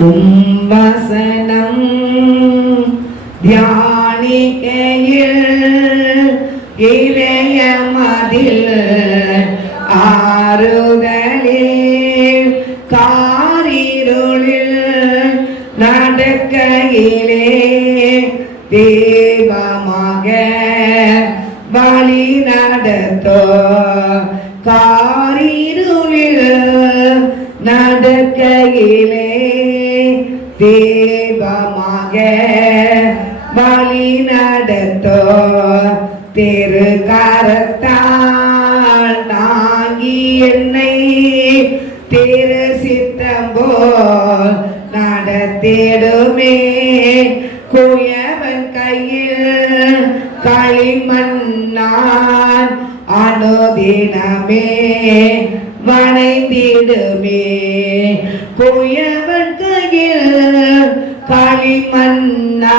வசனம் தியானிக்கையில் இளைய மதில் ஆறுதலில் காரிருளில் நடக்கையிலே தேவமாக வழி நடத்தோ காரிருளில் நடக்கையிலே தேவமாக வழி நடத்தோ திரு கரத்தால் தாங்கி என்னை திரு சித்தம் போல் நடத்திடுமே குயவன் கையில் களிமண்ணான் அனுதினமே வணைந்திடுமே குயவன் கையில் களிமண்ணான்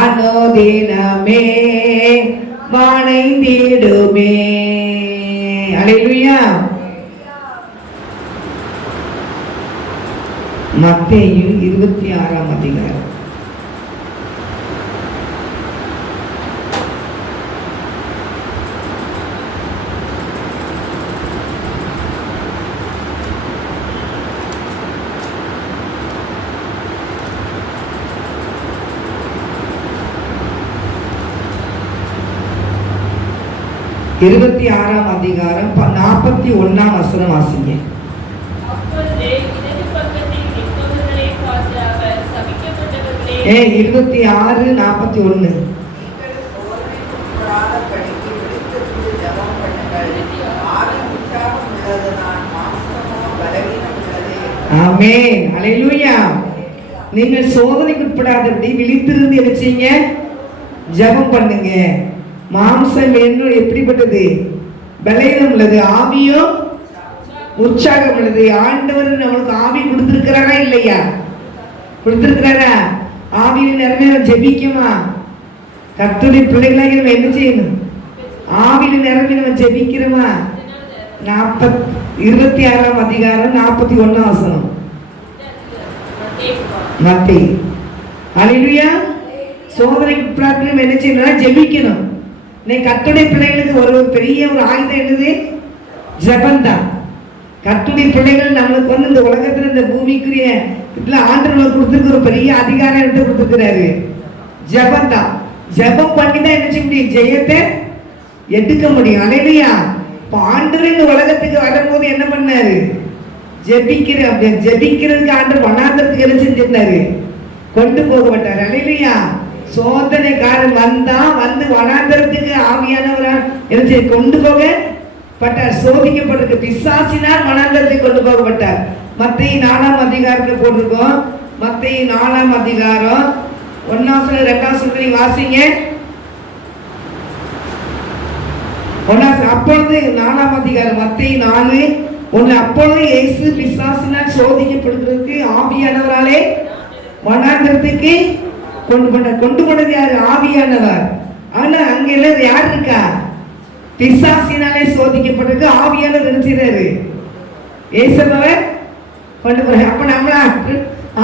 அனுதினமே வணைந்திடுமே. அல்லேலூயா. மத்தேயு 26ஆம் அதிகாரம். இருபத்தி 6ஆம் அதிகாரம் 41ஆம் வசனம் வாசிங்க. 26:41. ஆமென். அல்லேலூயா. நீங்கள் சோதனைக்கு உட்படாதபடி விழித்திருந்து என்ன செய்யுங்க? ஜெபம் பண்ணுங்க. மாம்சம் என்ன எப்படிப்பட்டது? பலவீனம் உள்ளது, ஆவியோ உற்சாகம் உள்ளது. ஆண்டவர் நம்மளுக்கு ஆவி கொடுத்திருக்கிறாரா இல்லையா? கொடுத்திருக்கிறாரா? ஆவியில் நிறைய ஜெபிக்குமா? கர்த்தருடைய பிள்ளைகளாக நம்ம என்ன செய்யணும்? ஆவியில் நிரம்பி நம்ம ஜெபிக்கிறோமா? 26ஆம் அதிகாரம் 41ஆம் வசனம். மத்தேயு. அல்லேலூயா. சோதனைக்கு பிரார்த்தனை என்ன செய்யணும்? ஜெபிக்கணும். கர்த்தருடைய பிள்ளைகளுக்கு ஒரு பெரிய ஒரு ஆயுதம் என்னது? ஜெபந்தான். கர்த்தருடைய பிள்ளைகள் நம்மளுக்கு வந்து இந்த உலகத்துல இந்த பூமிக்குரிய ஆண்டவர் கொடுத்திருக்கிற ஒரு பெரிய அதிகாரம் எடுத்து கொடுத்திருக்கிறாரு. ஜெபந்தான். ஜெபம் பண்ணி தான் என்ன செய்ய முடியும்? ஜெயத்தை எடுக்க முடியும். அல்லேலூயா. இப்போ ஆண்டவர் இந்த உலகத்துக்கு வரும்போது என்ன பண்ணாரு? ஜெபிக்கிறதுக்கு ஆண்டவர் வனாந்தரத்துக்கு என்ன செஞ்சிருந்தாரு? கொண்டு போகப்பட்டார். அல்லேலூயா. சோதனைக்காரன் வந்து வனாந்தரத்துக்கு ஆவியானவரா என்ன செய்ய கொண்டு போகப்பட்டார். சோதிக்கப்பட்டிருக்கு. பிசாசினால் வனாந்தரத்துக்கு கொண்டு போகப்பட்டார். மத்தேயு 4ஆம் அதிகாரத்தில் போட்டிருக்கோம். மத்தேயு 4ஆம் அதிகாரம் 1ஆம் 2ஆம் வாசிங்க. அப்பொழுது 4ஆம் அதிகாரம் மத்தேயு 4:1. அப்பொழுது இயேசு பிசாசினால் சோதிக்கப்படுகிறதுக்கு ஆவியானவராலே வனாந்தரத்துக்கு கொண்டு போனது யாரு? ஆவியானவர். ஆனா அங்க எல்லாம் யார் இருக்கா? பிசாசினாலே சோதிக்கப்பட்டிருக்கு. ஆவியானவர் என்ன செய்றாரு? ஏசப்பவர் கொண்டு போற. அப்ப நம்மளா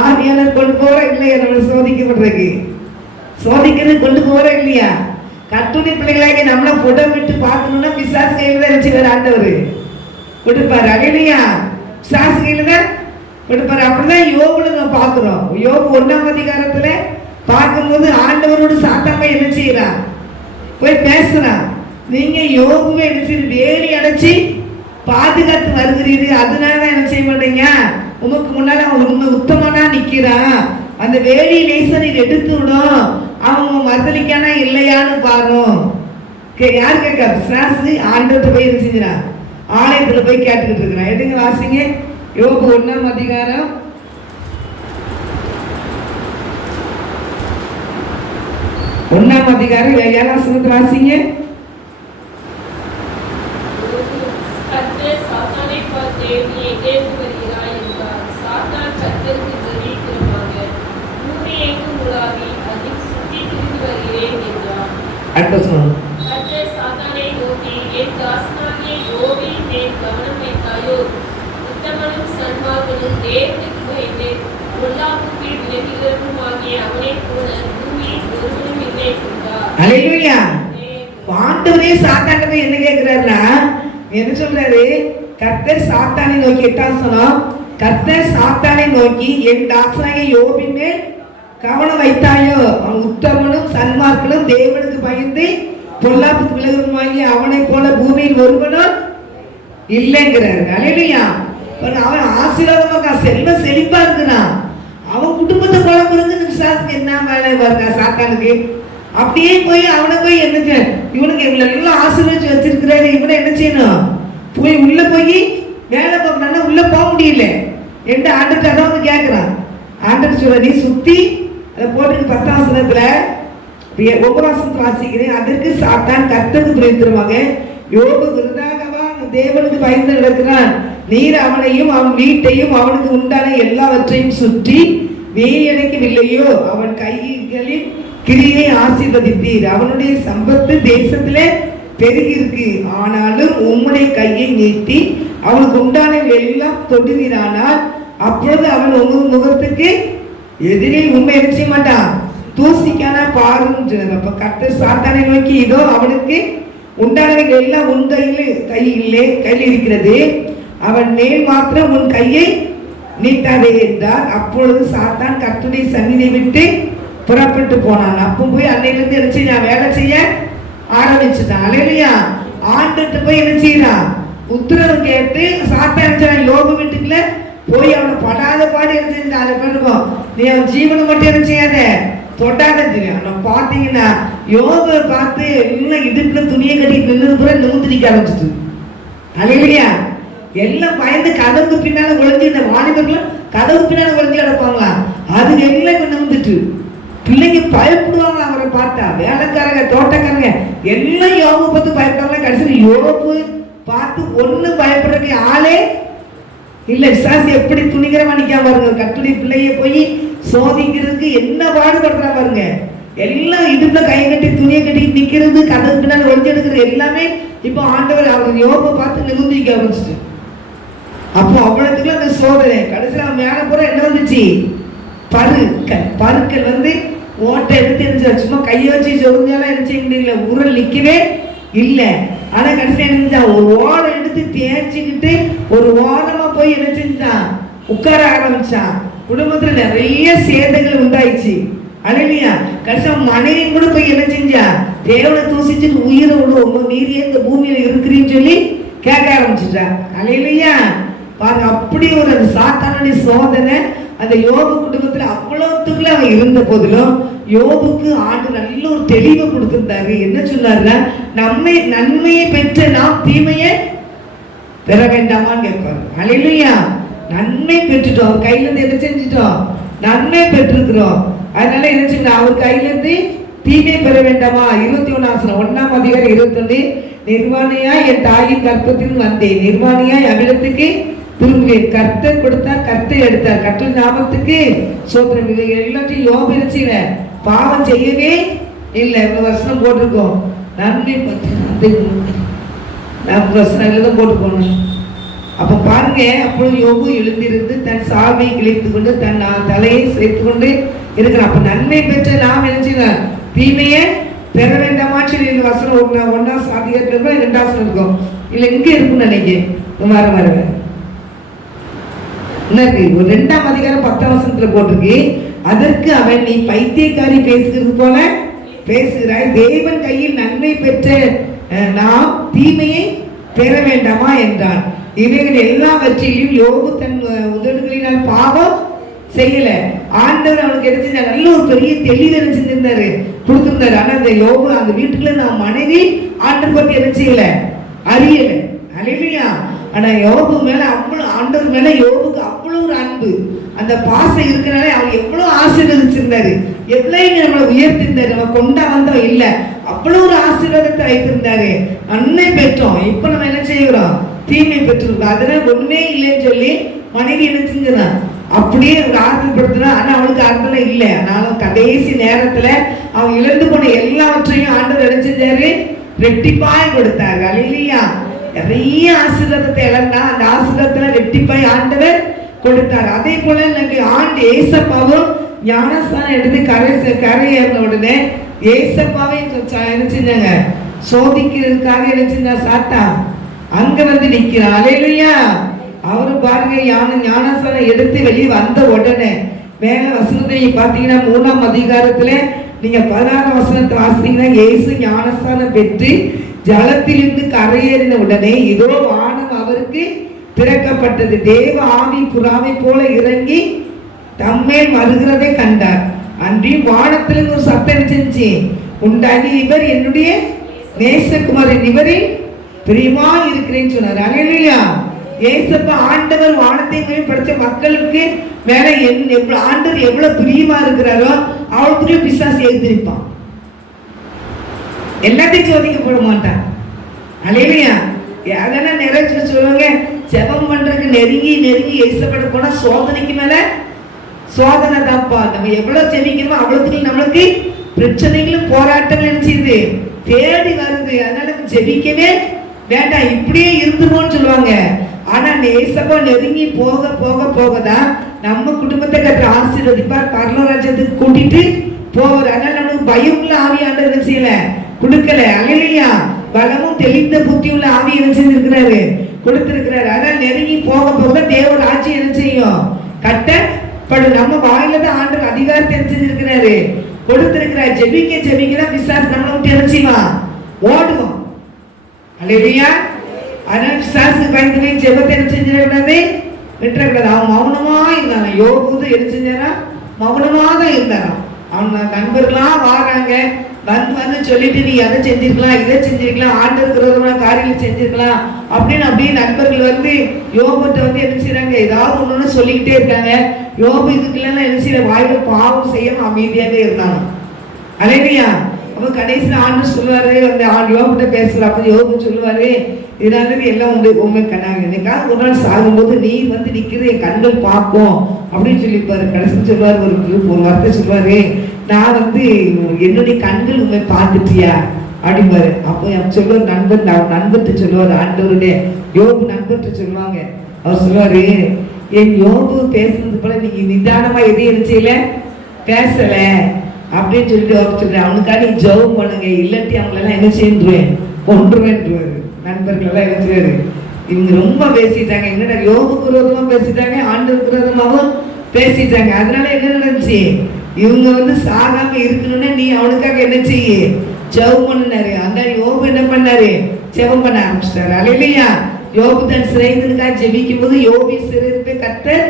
ஆவியானவர் கொண்டு போற இல்லையா? நம்ம சோதிக்கப்படுறதுக்கு சோதிக்கிறது கொண்டு போற இல்லையா? கர்த்தருடைய பிள்ளைகளாக நம்மள புடம் விட்டு பார்க்கணும்னா பிசாசு கையில தான் வச்சுக்கிறார். ஆண்டவர் கொடுப்பாரு. அல்லேலூயா. பிசாசு கையில தான் கொடுப்பாரு. அப்படிதான் யோபுல நம்ம பார்க்கிறோம். யோபு 1ஆம் அதிகாரத்துல பார்க்கும்போது ஆண்டவரோடு சாத்தாம என்ன செய்யறா? போய் பேசுறா. நீங்க யோபுவை என்ன செய்ய வேலி அடைச்சி பாதுகாத்து வருகிறீர்கள். அதனால என்ன செய்ய மாட்டீங்க? உமக்கு முன்னால உண்மை உத்தமனா நிக்கிறான். அந்த வேலி லேசனை எடுத்து விடும். அவங்க மறுதளிக்கானா இல்லையான்னு பாரும். யார் கேட்க? பிசாசு ஆண்டவர்கிட்ட போய் என்ன செஞ்சிடா? ஆலயத்துல போய் கேட்டுக்கிட்டு இருக்கிறான். எடுங்க வாசிங்க. யோபு 1ஆம் அதிகாரம் 1ஆம் அதிகாரம் 7ஆம் வசனத்தை வாசிங்க. அடுத்த வசனம். ஆண்டவரே சாத்தான போய் என்ன கேட்கிறாருன்னா, என்ன சொல்றாரு, கர்த்தர் சாத்தானை நோக்கி 8ஆம் வசனம், கர்த்தர் சாத்தானை நோக்கி என் தாசனாகிய யோபின் கவனம் வைத்தாயோ, அவன் உத்தமனும் சன்மார்க்கனும் தேவனுக்கு பயந்து பொல்லாப்புக்கு விலகுமாகி அவனை போல பூமியில் ஒருவனும் இல்லைங்கிறாரு. அல்லேலூயா. அவன் ஆசீர்வாதமா செல்வ செழிப்பா இருக்கிறான், அவன் குடும்பத்தை குழம்புறதுன்னு விசாரிச்சு என்ன வேலை பாருங்க சாத்தானுக்கு. அப்படியே போய் அவனை போய் என்ன இவனுக்கு எல்லாம் ஆசீர்வதிச்சு வச்சிருக்கிறாரு, இவனை என்ன செய்யணும், போய் உள்ள போய் வேலை பார்க்கணும்னா உள்ள போக முடியல என்று ஆண்டர் அதான் வந்து கேட்கிறான். ஆண்டர் சொல்ற, நீ சுத்தி அதை போட்டு 10ஆம் வசனத்துல 9ஆம் வசனத்தை வாசிக்கிறேன். அதற்கு சாத்தான் கர்த்தருக்கு பிரதித்திரமாக, யோபு விருதாகவா தேவனுக்கு பயந்து நடக்கிறான், நீர் அவனையும் அவன் வீட்டையும் அவனுக்கு உண்டான எல்லாவற்றையும் சுற்றி வேலையடைக்கவில்லையோ, அவன் கைகளில் கிரியை ஆசீர்வதித்தீர், அவனுடைய சம்பத்து தேசத்திலே பெருகி இருக்கு, ஆனாலும் உம்முடைய கையை நீட்டி அவனுக்கு உண்டான எல்லாம் தொடுவீரானால் அப்பொழுது அவன் உங்க முகத்துக்கு எதிரே உண்மை செய்ய மாட்டான், தூசிக்கான பாருன்னு. அப்ப கர்த்தர் சாத்தானை நோக்கி, இதோ அவனுக்கு உண்டானவைகள் எல்லாம் உன் கையில் இருக்கிறது, அவன் மேல் மாத்திரம் உன் கையை நீட்டாதே என்றார். அப்பொழுது சாத்தான் கர்த்தருடைய சந்நிதியை விட்டு புறப்பட்டு போனான். அப்போ போய் அன்னையிலிருந்து என்ன செய்ய வேலை செய்ய ஆரம்பிச்சுட்டான். அல்லேலூயா. ஆண்டுட்டு போய் என்ன செய்யறான், உத்தரவு கேட்டு சாத்தான் யோபு வீட்டுக்குள்ள போய் அவனை படாத பாடு என்ன செஞ்சா, அதை பண்ணுவோம், நீ அவன் ஜீவனை மட்டும் என்ன செய்யாத தொட்டாத தெரியும். நம்ம பார்த்தீங்கன்னா யோபை பார்த்து எல்லாம் இடுப்புல துணியை கட்டிட்டு நின்று கூட நிமிந்து நிற்க ஆரம்பிச்சிட்டு. அல்லேலூயா. எல்லாம் பயந்து கதவுக்கு பின்னால ஒளிஞ்சு, இந்த வாலிபர்களும் கதவுக்கு பின்னால ஒளிஞ்சு கிடப்பாங்களா, அது எல்லாம் இப்ப நிமிந்துட்டு பிள்ளைங்க பயப்படுவாங்க அவரை பார்த்தா. வேலைக்காரங்க தோட்டக்காரங்க எல்லாம் யோபு பார்த்து பயப்படுறாங்க. கடைசியில் யோபு பார்த்து ஒண்ணு பயப்படுறதுக்கு ஆளே இல்ல. விசாசி எப்படி துணிகரமா நிக்காம பாருங்க, கட்டுரை பிள்ளைய போய் சோதிக்கிறதுக்கு என்ன பாடுபடுறா பாருங்க. எல்லாம் இடுப்புல கையை கட்டி துணியை கட்டி நிக்கிறது, கதவு பின்னால் ஒழிஞ்சு எடுக்கிறது எல்லாமே. இப்போ ஆண்டவர் அவர் யோபை பார்த்து நிமிந்திக்க ஆரம்பிச்சிட்டு, அப்போ அவ்வளவுக்குள்ள அந்த சோதனை. கடைசியில் அவன் மேல போற என்ன வந்துச்சு, பருக்கள் வந்து ஓட்டை எடுத்து இருந்துச்சு. சும்மா கையை வச்சு சொரிஞ்சாலும் என்ன செய்ய முடியல, உரல் நிக்கவே இல்லை. ஆனா கடைசியா என்ன செஞ்சா, ஒரு ஓரம் எடுத்து தேய்ச்சிக்கிட்டு ஒரு ஓரமா போய் என்ன செஞ்சான், உட்கார ஆரம்பிச்சான். குடும்பத்துல நிறைய சேதங்கள் உண்டாயிடுச்சு. அல்லேலூயா. கடைசியா மனைவி கூட போய் என்ன செஞ்சா, தேவனை தூசிச்சு உயிரை விடுவோம், நீர் இந்த பூமியில இருக்கிறீன்னு சொல்லி கேட்க ஆரம்பிச்சுட்டா. அல்லேலூயா. பாருங்க, அப்படி ஒரு சாத்தானுடைய சோதனை அந்த யோபு குடும்பத்துல அவ்வளவுக்குள்ள அவன் இருந்த போதிலும் யோபுக்கு ஆண்டு நல்ல ஒரு தெளிவை கொடுத்திருந்தாரு. என்ன சொன்னாருன்னா, நன்மையை பெற்ற நாம் தீமையை பெற வேண்டாமான்னு கேட்பாரு. அல்லேலூயா. நன்மை பெற்றுட்டோம், அவர் கையில இருந்து என்ன செஞ்சுட்டோம், நன்மை பெற்றிருக்கிறோம். அதனால என்ன செய்யணும், அவர் கையில இருந்து தீமை பெற வேண்டாமா. 21ஆம் வசனம் 1ஆம் அதிகாரம் 21, நிர்வாணியா என் தாயின் கற்பத்தில் வந்தேன், நிர்வாணியாய் அவ்விடத்துக்கு திரும்புவேன், கர்த்தர் கொடுத்தார் கர்த்தர் எடுத்தார், கர்த்தர் நாமத்துக்கு சோத்திரம். இவைகள் எல்லாத்தையும் யோபு என்ன செய்யல, பாவம் செய்யவே இல்லை. இவ்வளவு வருஷம் போட்டிருக்கோம், நன்மை பத்தி வருஷம் தான் போட்டு போனோம். அப்ப பாருங்க, அப்பொழுது யோபு எழுந்திருந்து தன் சாவை கிழித்து கொண்டு தன் தலையை சேர்த்து கொண்டு இருக்கிறான். அப்ப நன்மை பெற்ற நாம் என்ன செய்யலாம், தீமையை பெற வேண்டாமா சொல்லி இந்த வசனம் 1ஆம் அதிகாரத்துல இருக்கும், 2ஆம் வசனம் இருக்கும், இல்ல இங்க இருக்கும்னு நினைக்கிறேன். வர ஒரு 2ஆம் அதிகாரம் 10ஆம் வசனத்துல போட்டிருக்கு, அதற்கு அவன், நீ பைத்தியக்காரி பேசுகிறது போல பேசுகிறாய், தேவன் கையில் நன்மை பெற்ற நாம் தீமையை பெற வேண்டாமா என்றான். இவைகள் எல்லாவற்றிலும் யோபு தன் உதடுகளினால் பாவம் செய்யல. ஆண்டவர் அவனுக்கு எடுத்து நல்ல ஒரு பெரிய தெளிவு செஞ்சிருந்தாரு, கொடுத்திருந்தாரு. ஆனா அந்த யோபு அந்த வீட்டுக்குள்ள நான் மனைவி ஆண்டவர் பத்தி என்ன செய்யல, அறியல. அல்லேலூயா. ஆனா யோபு மேல அவ்வளவு, ஆண்டவர் மேல யோபுக்கு அவ்வளவு ஒரு அன்பு, அந்த பாசம் இருக்கிறனால அவர் எவ்வளவு ஆசீர்வதிச்சிருந்தாரு, எவ்வளவு நம்மளை உயர்த்திருந்தாரு. நம்ம கொண்டா வந்தோம் இல்ல, அவ்வளவு ஒரு ஆசீர்வாதத்தை வைத்திருந்தாரு. நன்மை பெற்றோம். இப்ப நம்ம என்ன செய்யறோம், தீமை பெற்றிருக்கோம். அதனால ஒண்ணுமே இல்லைன்னு சொல்லி மனைவி என்ன செஞ்சுதான் அப்படியே ஆறுதல்படுத்தினா. ஆனா அவனுக்கு ஆறுதலாம் இல்லை. ஆனாலும் கடைசி நேரத்துல அவன் இழந்து போன எல்லாவற்றையும் ஆண்டவர் என்ன செஞ்சாரு, ரெட்டிப்பாய் கொடுத்தாரு. அல்லேலூயா. நிறைய ஆசீர்வாதத்தை இழந்தா, அந்த ஆசீர்வாதத்துல ரெட்டிப்பாய் ஆண்டவர் கொடுத்தார். அதே போல ஆண்டு ஏசப்பாவும் ஞானஸ்தானம் எடுத்து கரை ஏறின உடனே ஏசப்பாவை என்ன செஞ்சாங்க, சோதிக்கிறதுக்காக என்ன செஞ்சா சாத்தா அங்க வந்து நிக்கிறான். அல்லேலூயா. அவரு பாருங்க ஞானஸ்நானம் எடுத்து வெளியே வந்த உடனே மேல வசனத்தை பாத்தீங்கன்னா 3ஆம் அதிகாரத்துல நீங்க 16ஆம் வசனத்தை வாசித்தீங்கன்னா இயேசு ஞானஸ்நானம் பெற்று ஜலத்திலிருந்து கரையேறின உடனே இதோ வானம் அவருக்கு திறக்கப்பட்டது. தேவ ஆவி புறாவை போல இறங்கி தம்மேல் வருகிறதை கண்டார். அன்றி வானத்திலிருந்து ஒரு சத்தம் செஞ்சு உண்டாகி இவர் என்னுடைய நேசகுமாரன், இவரில் பிரியமா இருக்கிறேன்னு சொன்னார். அல்லேலூயா. ஏசப்பா ஆண்டவர் வானத்தையும் படிச்ச மக்களுக்கு மேல ஆண்டவர் எவ்வளவு பிரியமா இருக்கிறாரோ அவளுக்குரிய பிசாசு எழுந்திருப்பான். எல்லாத்தையும் சோதிக்கப்பட மாட்டான். அல்லேலூயா. அதெல்லாம் நிறைய சொல்லுவாங்க, ஜெபம் பண்றதுக்கு நெருங்கி நெருங்கி ஏசப்பட போனா சோதனைக்கு மேல சோதனை தான்ப்பா. நம்ம எவ்வளவு ஜெபிக்கிறோமோ அவ்வளவுக்கு நம்மளுக்கு பிரச்சனைகளும் போராட்டங்கள் நினைச்சது தேடி வருது. அதனால ஜெபிக்கவே வேண்டாம், இப்படியே இருந்துருவோம்னு சொல்லுவாங்க. ஆனா ஏசப்பா நெருங்கி போக போக போகதான் நம்ம குடும்பத்தை கற்று ஆசீர்வதிப்பார், பரலோகராஜ்யத்துக்கு கூட்டிட்டு போவார். அதனால நமக்கு பயமுள்ள ஆவி ஆண்டவர் செய்யல கொடுக்கல. அல்லேலூயா. பலமும் தெளிந்த புத்தி உள்ள ஆவி என்ன செஞ்சிருக்கிறாரு, கொடுத்திருக்கிறாரு. அதனால நெருங்கி போக போக தேவ ஆட்சி என்ன செய்யும், கட்டப்படும். நம்ம வாயில தான் ஆண்டவர் அதிகாரத்தை என்ன செஞ்சிருக்கிறாரு, கொடுத்திருக்கிறார். ஜெபிக்க ஜெபிக்கதான் பிசாசு நம்மளை விட்டு என்ன செய்வான், ஓடுவோம். அல்லேலூயா. அதனால பிசாசு பயந்து ஜெபத்தை என்ன செஞ்சிடக்கூடாது, விட்டுறக்கூடாது. அவன் மௌனமா இருந்தான். யோபு என்ன செஞ்சாரா, மௌனமா தான் இருந்தாராம். அவன் நண்பர்களா வாராங்க, வந்து சொல்லிட்டு நீ அதை செஞ்சிருக்கலாம், இதை செஞ்சிருக்கலாம், ஆண்டவருக்கு விரோதமான காரியங்களை செஞ்சிருக்கலாம் அப்படின்னு அப்படியே நண்பர்கள் வந்து யோபுட்ட வந்து என்ன செய்யறாங்க, ஏதாவது ஒண்ணு சொல்லிக்கிட்டே இருக்காங்க. யோபு இதுக்குலாம் என்ன செய்யற, வாயில பாவம் செய்யாம அமைதியாவே இருந்தாங்க. அல்லேலூயா. அப்ப கடைசியில் ஆண்டு சொல்லுவாரு, அந்த யோபுட்ட பேசுற, அப்ப யோபு சொல்லுவாரு, இதனால எல்லாம் உண்மை கண்ணாங்க, என்னைக்காவது ஒரு நாள் சாகும்போது நீ வந்து நிக்கிறது என் கண்கள் பார்க்கும் அப்படின்னு சொல்லிப்பாரு. கடைசி சொல்லுவாரு, ஒரு வார்த்தை சொல்லுவாரு, நான் வந்து என்னுடைய கண்கள் உண்மை பார்த்துட்டியா அப்படிம்பாரு. அப்போ சொல்லுவார் நண்பர்கிட்ட சொல்லுவார், ஆண்டவருடைய யோபு நண்பர்கிட்ட சொல்லுவாங்க. அவர் சொல்லுவாரு, என் யோபு பேசுறது போல நீங்க நிதானமா எதையும் செய்யல பேசல அப்படின்னு சொல்லிட்டு அவர் சொல்றாரு. அவனுக்காக நீ ஜெபம் பண்ணுங்க, இல்லாட்டி அவங்களெல்லாம் என்ன செய்யுவேன், கொன்றுவேன்றுவாரு. நண்பர்கள் எல்லாம் என்ன செய்வாரு, இவங்க ரொம்ப பேசிட்டாங்க, என்னடா யோபுக்கு விரோதமா பேசிட்டாங்க, ஆண்டவருக்கு விரோதமாவும் பேசிட்டாங்க. அதனால என்ன நடந்துச்சு, இவங்க வந்து சாகாம இருக்கணும்னா நீ அவனுக்காக என்ன செய்ய, ஜெபம் பண்ணாரு. அந்த யோபு என்ன பண்ணாரு, ஜெபம் பண்ண ஆரம்பிச்சிட்டாரு. அல்லேலூயா. யோபு தன் சிறைகளுக்காக ஜெபிக்கும் போது யோபு சிறைப்பை கர்த்தர்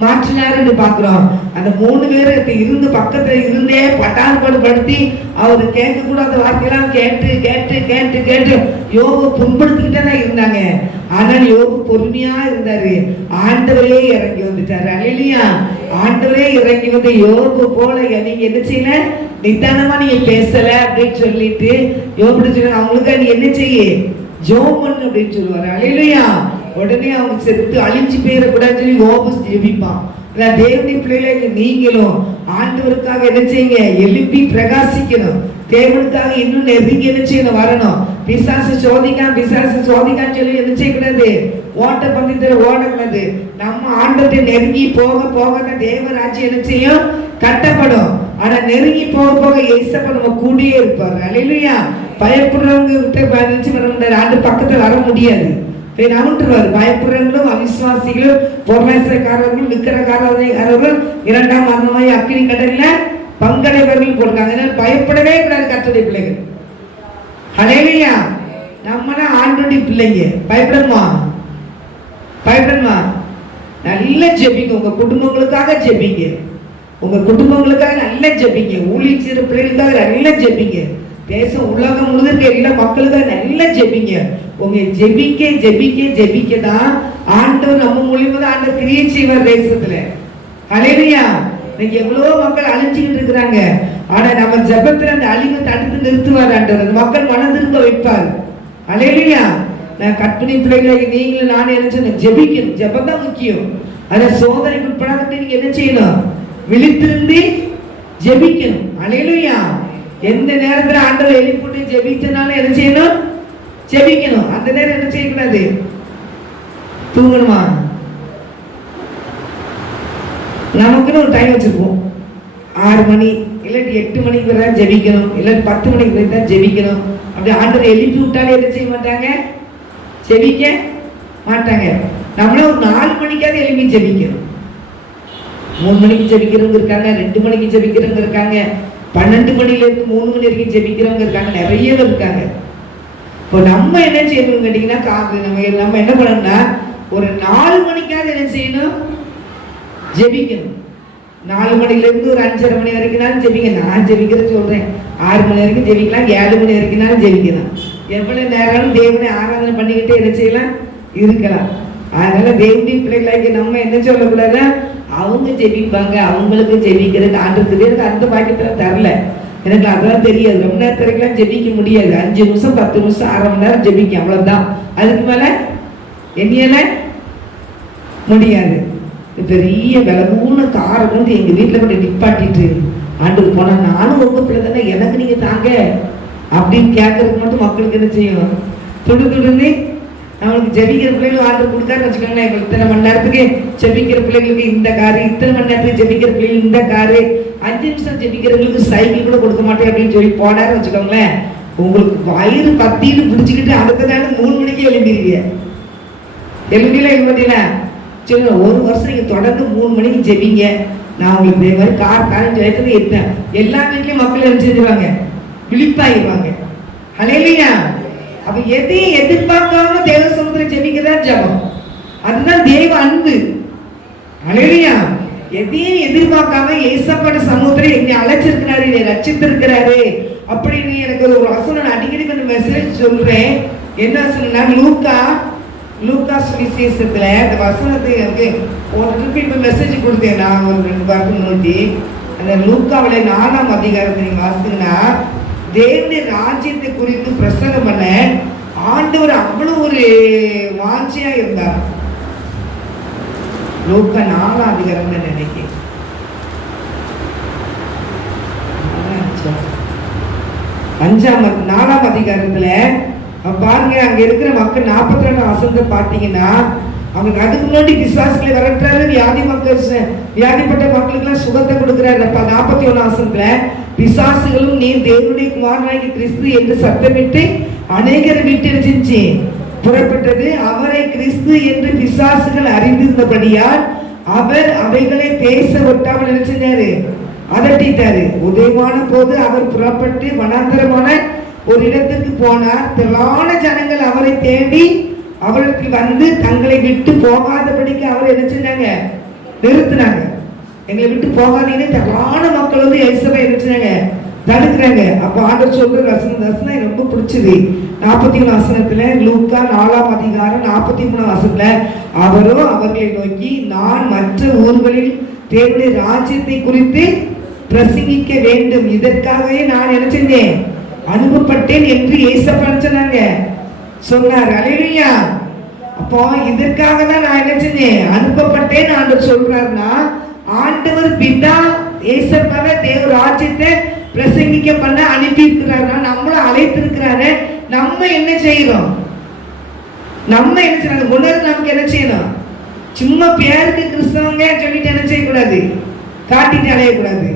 மாற்றினாருன்னு பாக்குறோம். அந்த 3 பேர் இருந்து பக்கத்துல இருந்தே பட்டான்பாடு படுத்தி அவரு கேட்க கூடாத வார்த்தையெல்லாம் கேட்டு கேட்டு கேட்டு கேட்டு யோபு புண்படுத்திக்கிட்டே தான் இருந்தாங்க. ஆனால் யோபு பொறுமையா இருந்தாரு. ஆண்டவரே இறங்கி வந்துட்டாரு. அல்லேலூயா. ஆண்டவரே இறங்கி வந்து யோபு போல நீங்க என்ன செய்யல, நிதானமா நீங்க பேசல அப்படின்னு சொல்லிட்டு யோபு சொல்ல, அவங்களுக்கு நீ என்ன செய்ய, ஜெபம் பண்ணு அப்படின்னு சொல்லுவாரு. அல்லேலூயா. உடனே அவங்க செத்து அழிஞ்சு போயிடக்கூடாதுன்னு சொல்லி யோபு ஜெபிப்பான். தேவனுடைய பிள்ளைகளை நீங்களும் ஆண்டவருக்காக என்ன செய்யுங்க, எழுப்பி பிரகாசிக்கணும். தேவனுக்காக இன்னும் நெருங்கி என்ன செய்யணும், வரணும். பிசாசு சோதிக்கான்னு சொல்லி என்ன செய்யக்கூடாது, ஓட்ட பந்தயத்துல ஓடக்கூடாது. நம்ம ஆண்டவரை நெருங்கி போக போக தேவராஜ்யம் என்ன செய்யும், கட்டப்படும். ஆனா நெருங்கி போக போக ஏசப்பா நம்ம கூடியே இருப்பாரு. அல்லேலூயா. பயப்படுறவங்க ஆண்டு பக்கத்துல வர முடியாது, நவுற்றுவார். பயப்படுறவங்களும் அவிசுவாசிகளும் பொருளாதாரக்காரர்களும் விக்கிரகாரர்கள் 2ஆம் மரணமாய் அக்கினி கடல்ல பங்கடைவர்கள் போடுறாங்க. அதனால பயப்படவே கூடாது கர்த்தருடைய பிள்ளைகள். அல்லேலூயா. நம்மனா ஆண்டவருடைய பிள்ளைங்க, பயப்படணுமா, பயப்படணுமா? நல்ல ஜெபிங்க, உங்க குடும்பங்களுக்காக ஜெபிங்க, உங்க குடும்பங்களுக்காக நல்ல ஜெபிங்க, ஊழியர் செய்கிற பிள்ளைகளுக்காக நல்ல ஜெபிங்க, தேசம் உலகம் முழுக்க எல்லா மக்களுக்காக நல்ல ஜெபிங்க. உங்க ஜெபிக்க ஜெபிக்க ஜெபிக்க தான் ஆண்டவர் நம்ம மூலியமா தான் ஆண்டவர் கிரியை செய்வார் தேசத்துல. அல்லேலூயா. இன்னைக்கு எவ்வளவோ மக்கள் அழிஞ்சுக்கிட்டு இருக்கிறாங்க. ஆனா நம்ம ஜெபத்துல அந்த அழிவை தடுத்து நிறுத்துவார் ஆண்டவர், அந்த மக்கள் மனதிருக்க வைப்பார். அல்லேலூயா. நான் கற்பனை பிள்ளைகளை நீங்களும் நானும் என்ன செய்யணும், ஜெபிக்கணும். ஜெபம் தான் முக்கியம். அதை சோதனைக்கு உட்படாத நீங்க என்ன செய்யணும், விழித்திருந்து ஜெபிக்கணும். அல்லேலூயா. எந்த நேரத்துல ஆண்டவர் எழுப்பிட்டு ஜெபிச்சனாலும் என்ன செய்யணும், ஜெபிக்கணும். அந்த நேரம் என்ன செய்யக்கூடாது, தூங்கணுமா? நமக்குன்னு ஒரு டைம் வச்சிருப்போம், 6 மணி இல்லாட்டி 8 மணிக்கு தான் ஜெபிக்கணும், இல்லாட்டி 10 மணிக்கு தான் ஜெபிக்கணும். அப்படி ஆண்டவர் எழுப்பி விட்டாலே என்ன செய்ய மாட்டாங்க, ஜெபிக்க மாட்டாங்க. நம்மள ஒரு 4 மணிக்காவது எழுப்பி ஜெபிக்கணும். 3 மணிக்கு ஜெபிக்கிறவங்க இருக்காங்க, 2 மணிக்கு ஜெபிக்கிறவங்க இருக்காங்க, 12 மணிலேருந்து 3 மணி வரைக்கும் ஜெபிக்கிறவங்க இருக்காங்க, நிறைய பேர் இருக்காங்க. இப்போ நம்ம என்ன செய்யணும் கேட்டீங்கன்னா, நம்ம என்ன பண்ணணும்னா ஒரு 4 மணிக்காவது என்ன செய்யணும், ஜெபிக்கணும். 4 மணிலேருந்து ஒரு 5:30 மணி வரைக்கும்னாலும் ஜெபிங்க. நான் ஜெபிக்கிறத சொல்றேன், 6 மணி வரைக்கும் ஜெபிக்கலாம், 7 மணி வரைக்கும்னாலும் ஜெபிக்கலாம். எவ்வளவு நேரம் தேவனை ஆராதனை பண்ணிக்கிட்டே என்ன செய்யலாம், இருக்கலாம். அதனால தேவனுடைய பிள்ளைகளாக்கி நம்ம என்ன சொல்லக்கூடாது, அவங்க ஜெபிப்பாங்க, அவங்களுக்கு ஜெபிக்கிறது ஆண்டுக்கு எனக்கு அந்த பாக்கியத்துல தரல, எனக்கு அதெல்லாம் தெரியாது, ரொம்ப நேரத்துக்குலாம் ஜெபிக்க முடியாது. 5 நிமிஷம் 10 நிமிஷம் 1/2 மணி நேரம் ஜெபிக்க, அவ்வளவுதான். அதுக்கு மேல என்னையால முடியாது. பெரிய விலகூன காரை வந்து எங்க வீட்டுல கூட நிப்பாட்டிட்டு ஆண்டுக்கு போனா, நானும் உங்க பிள்ளை தானே, எனக்கு நீங்க தாங்க அப்படின்னு கேட்கறதுக்கு மட்டும் மக்களுக்கு என்ன செய்யும், துடுதுடுன்னு நம்மளுக்கு ஜெபிக்கிற பிள்ளைகள் ஆண்டு கொடுத்தான்னு வச்சுக்கோங்களேன். இப்போ இத்தனை மணி நேரத்துக்கு ஜெபிக்கிற பிள்ளைகளுக்கு இந்த காரு, இத்தனை மணி நேரத்துக்கு ஜெபிக்கிற பிள்ளைகள் இந்த காரு, 5 நிமிஷம் ஜெபிக்கிறவங்களுக்கு சைக்கிள் கூட கொடுக்க மாட்டேன் அப்படின்னு சொல்லி போனான்னு வச்சுக்கோங்களேன். உங்களுக்கு வயிறு பத்தின்னு பிடிச்சிக்கிட்டு அடுத்த நாள் 3 மணிக்கு எழுப்பிடுவீங்க. எழுப்பல சரி, ஒரு வருஷம் நீங்க தொடர்ந்து 3 மணிக்கு ஜெபிங்க, நான் உங்களுக்கு இதே மாதிரி காரணம் ஜெயத்துல இருப்பேன். எல்லா வீட்லயும் மக்கள் என்ன செஞ்சுருவாங்க, விழிப்பாயிருவாங்க. ஹல்லேலூயா. அப்ப எதையும் எதிர்பார்க்காம தேவ சமூகத்துல ஜெபிக்கிறதா ஜெபம், அதுதான் தேவ அன்பு. ஹல்லேலூயா. எதையும் எதிர்பார்க்காம ஏசப்பாட சமூகத்துல என்னை அழைச்சிருக்கிறாரு, என்னை ரட்சித்திருக்கிறாரு அப்படின்னு எனக்கு ஒரு வசனம் அடிக்கடி கொஞ்சம் மெசேஜ் சொல்றேன். என்ன சொன்னா, லூக்கா சுவிசேஷத்துல அந்த வசனத்துக்கு ஒரு ட்ரிப் இப்ப மெசேஜ் கொடுத்தேன் நான் ஒரு 2 வாரத்துக்கு முன்னாடி. அந்த லூக்காவில 4ஆம் அதிகாரத்தை நீங்க வாசித்தீங்கன்னா, தேவனுடைய ராஜ்யத்தை குறித்து பிரசங்கம் பண்ண ஆண்டவர் அவ்வளவு ஒரு வாஞ்சியா இருந்தார். லூக்கா 4ஆம் அதிகாரம் நினைக்கிறேன், 4ஆம் அதிகாரத்துல பாருங்க, அங்க இருக்கிற மக்கள் 42 வசனத்தை பார்த்தீங்கன்னா, அவங்க அதுக்கு முன்னாடி பிசாசுகளை விரட்டுறாரு, வியாதிப்பட்ட மக்களுக்கு எல்லாம் சுகத்தை கொடுக்கிறாரு. 41 வசனத்துல, பிசாசுகளும் நீ தேவனுடைய குமாரனாகிய கிறிஸ்து என்று சத்தமிட்டு அநேகரை விட்டு செஞ்சு புறப்பட்டது. அவரை கிறிஸ்து என்று பிசாசுகள் அறிந்திருந்தபடியால் அவர் அவைகளை பேச விட்டாமல் என்ன செஞ்சாரு, அதட்டிட்டாரு. உதயமான போது அவர் புறப்பட்டு வனாந்தரமான ஒரு இடத்திற்கு போனார். திரளான ஜனங்கள் அவரை தேடி அவருக்கு வந்து தங்களை விட்டு போகாதபடிக்கு அவர் என்ன செஞ்சாங்க, நிறுத்தினாங்க. எங்களை விட்டு போகாதீங்கன்னு திரளான மக்கள் வந்து இயேசுவை என்ன செஞ்சாங்க, தடுக்கிறாங்க. அப்ப ஆண்டவர் சொல்ற வசனம் எனக்கு ரொம்ப பிடிச்சது. 43 வசனத்துல, லூக்கா 4ஆம் அதிகாரம் 43 வசனத்துல, அவரோ அவர்களை நோக்கி, நான் மற்ற ஊர்களில் தேவனுடைய ராஜ்யத்தை குறித்து பிரசங்கிக்க வேண்டும், இதற்காகவே நான் என்ன செஞ்சேன், அனுப்பப்பட்டேன் என்று ஏசப்பா சொன்னார். அல்லேலூயா. அப்போ இதற்காக தான் நான் என்ன செஞ்சேன், அனுப்பப்பட்டேன் ஆண்டவர் சொல்றாருன்னா, ஆண்டவர் பிதா ஏசப்பாவை தேவ ராஜ்யத்தை பிரசங்கிக்க பண்ண அனுப்பி இருக்கிறாருன்னா, நம்மள அழைத்திருக்கிறாரு. நம்ம என்ன செய்யறோம், நம்ம என்ன செய்யணும், உணர்வு நமக்கு என்ன செய்யணும், சும்மா பேருக்கு கிறிஸ்தவங்க சொல்லிட்டு என்ன செய்யக்கூடாது, காட்டிட்டு அலையக்கூடாது.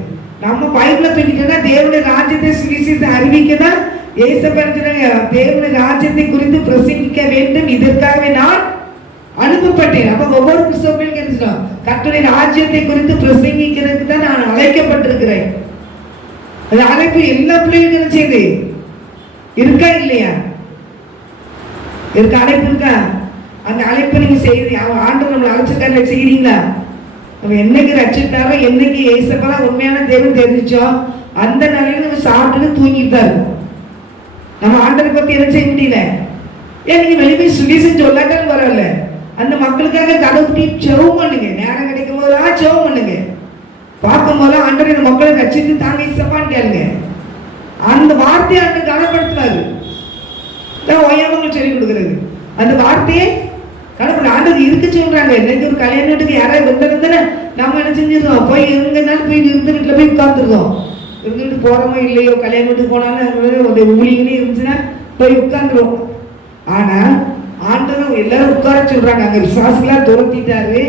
நம்ம பைபிள சொல்லிட்டோம்னா தேவனுடைய ராஜ்யத்தை சுவிசேஷத்தை அறிவிக்கதான் ஏசப்பா தேவனுடைய ராஜ்யத்தை குறித்து பிரசங்கிக்க வேண்டும், இதற்காகவே நான் அனுப்பப்பட்டேன். அப்ப ஒவ்வொரு கிறிஸ்தவர்களுக்கும் என்ன செய்யணும், கர்த்தருடைய ராஜ்யத்தை குறித்து பிரசங்கிக்கிறதுக்கு தான் நான் அழைக்கப்பட்டிருக்கிறேன். அது அழைப்பு எல்லா பிள்ளைகளுக்கும் என்ன செய்யுது, இருக்கா இல்லையா, இருக்க அழைப்பு இருக்கா? அந்த அழைப்பு நீங்க செய்யறீங்க, அவன் ஆண்டவர் நம்மளை அழைச்சிருக்காரு, செய்யறீங்களா? நம்ம என்னைக்கு ரட்சித்தாரோ, என்னைக்கு ஏசப்பா உண்மையான தேவன் தெரிஞ்சோம், அந்த நாளையில நம்ம சாப்பிட்டு தூங்கிட்டு தான் இருக்கும். நம்ம ஆண்டரை பத்தி என்ன செய்ய முடியல. ஏன் நீங்க வெளியே சுவிசேஷம் சொல்லாட்டாலும் வரல, அந்த மக்களுக்காக கதவுட்டி செவம் பண்ணுங்க, நேரம் கிடைக்கும் போதெல்லாம் செவம் பண்ணுங்க. பார்க்கும் போது ஆண்டரை இந்த மக்களை ரட்சித்து தாங்க ஏசப்பான்னு கேளுங்க. அந்த வார்த்தையை ஆண்டு கனப்படுத்துறாரு, ஓயாமங்க சொல்லி கொடுக்குறது. அந்த வார்த்தையை கடவுள் ஆண்டவர் இருக்க சொல்றாங்க. இன்னைக்கு ஒரு கல்யாணத்துக்கு யாராவது வந்திருந்தா நம்ம என்ன செஞ்சிருந்தோம், போய் இருந்தனால போய் இருந்த வீட்டுல போய் உட்கார்ந்துருந்தோம். இருந்துட்டு போறோமோ இல்லையோ, கல்யாண வீட்டுக்கு போனாலும் ஊழிகளே இருந்துச்சுன்னா போய் உட்கார்ந்துருவோம். ஆனா ஆண்டவர் எல்லாரும் உட்கார சொல்றாங்க. அங்க விசுவாசிகளா துரத்திட்டாரு,